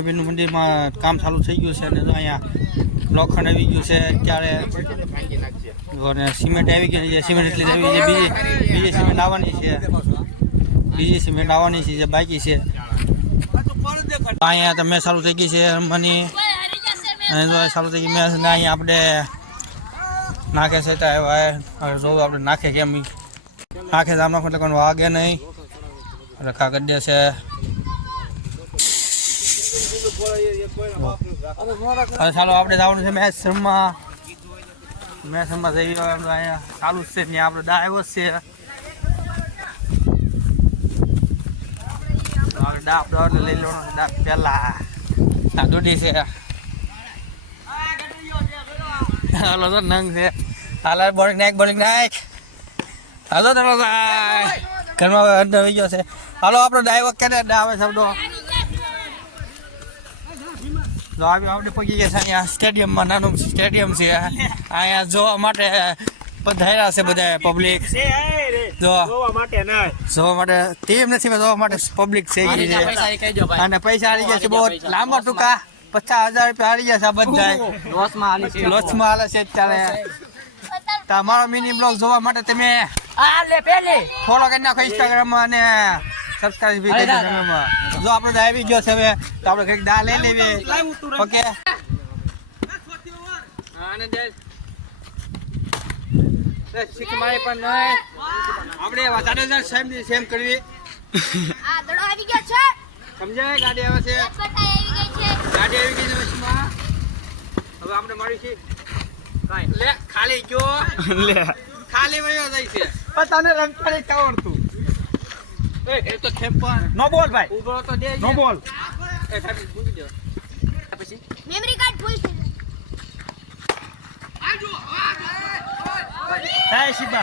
રામાપીરનું મંદિરમાં કામ ચાલુ થઈ ગયું છે અને અહીંયા લોખંડ આવી ગયું છે ત્યારે અને સિમેન્ટ આવી ગયું છે. સિમેન્ટ એટલી આવી છે, બીજી સિમેન્ટ આવવાની છે, બીજી સિમેન્ટ આવવાની છે જે બાકી છે. અહીંયા તો મેં ચાલુ થઈ ગઈ છે રમવાની ચાલુ થઈ ગઈ મેં અહીંયા આપણે નાખે છે હવે જોવું આપણે નાખે કેમ નાખે તો આમ નાખો એટલે કોઈ વાગે નહીં રખા કરી દે છે. ચાલો આપણે જવાનું છે મેચ રમવા જઈએ અહીંયા ચાલુ જ છે ત્યાં આપણે દા આવ્યો જ છે. ડાબ એટલે લઈ લેવાનો છે ડાબ પેલા આ દોડી છે હાલો તો નંગ છે હાલ બોલિંગ નાખ હાલો તો ઘરમાં અંદર આવી ગયો છે. હાલો આપણો ડાઈવર ક્યારે આવે શબ્દો આપણે પહોંચી ગયા છે અહીંયા સ્ટેડિયમમાં. નાનું સ્ટેડિયમ છે અહીંયા જોવા માટે પધાર્યા છે બધા પબ્લિક જોવા માટે ટીમ નથી જોવા માટે પબ્લિક છે અને પૈસા હારી ગયા છે બહુ લાંબા ટૂંકા 50,000 રૂપિયા હારી ગયા છે બધા લોસમાં હાલે છે અત્યારે. તમારો મિની બ્લોગ જોવા માટે તમે ફોલો કરી નાખો ઇન્સ્ટાગ્રામમાં અને સબસ્ક્રાઇબ બી કરી નાખો. જો આપણે આવી ગયો છે હવે તો આપણે કંઈક દા લઈ લેવી. ઓકે શીખ મારે પણ નહીં આપણે વધારે સેમ કરવી. સમજાય ગાડી આવે છે ગાડી આવી ગઈ છે બસમાં. હવે આપણે મારી છે લે ખાલી ગયો લે ખાલી વયો જાય છે પણ તને રમતા નહીં આવડતું. એ તો ખેપણ નો બોલ ભાઈ ઉભો તો દે નો બોલ એ સાબી મૂકી દે પછી મેમરી કાર્ડ ફૂલ છે. આજો હે શિબા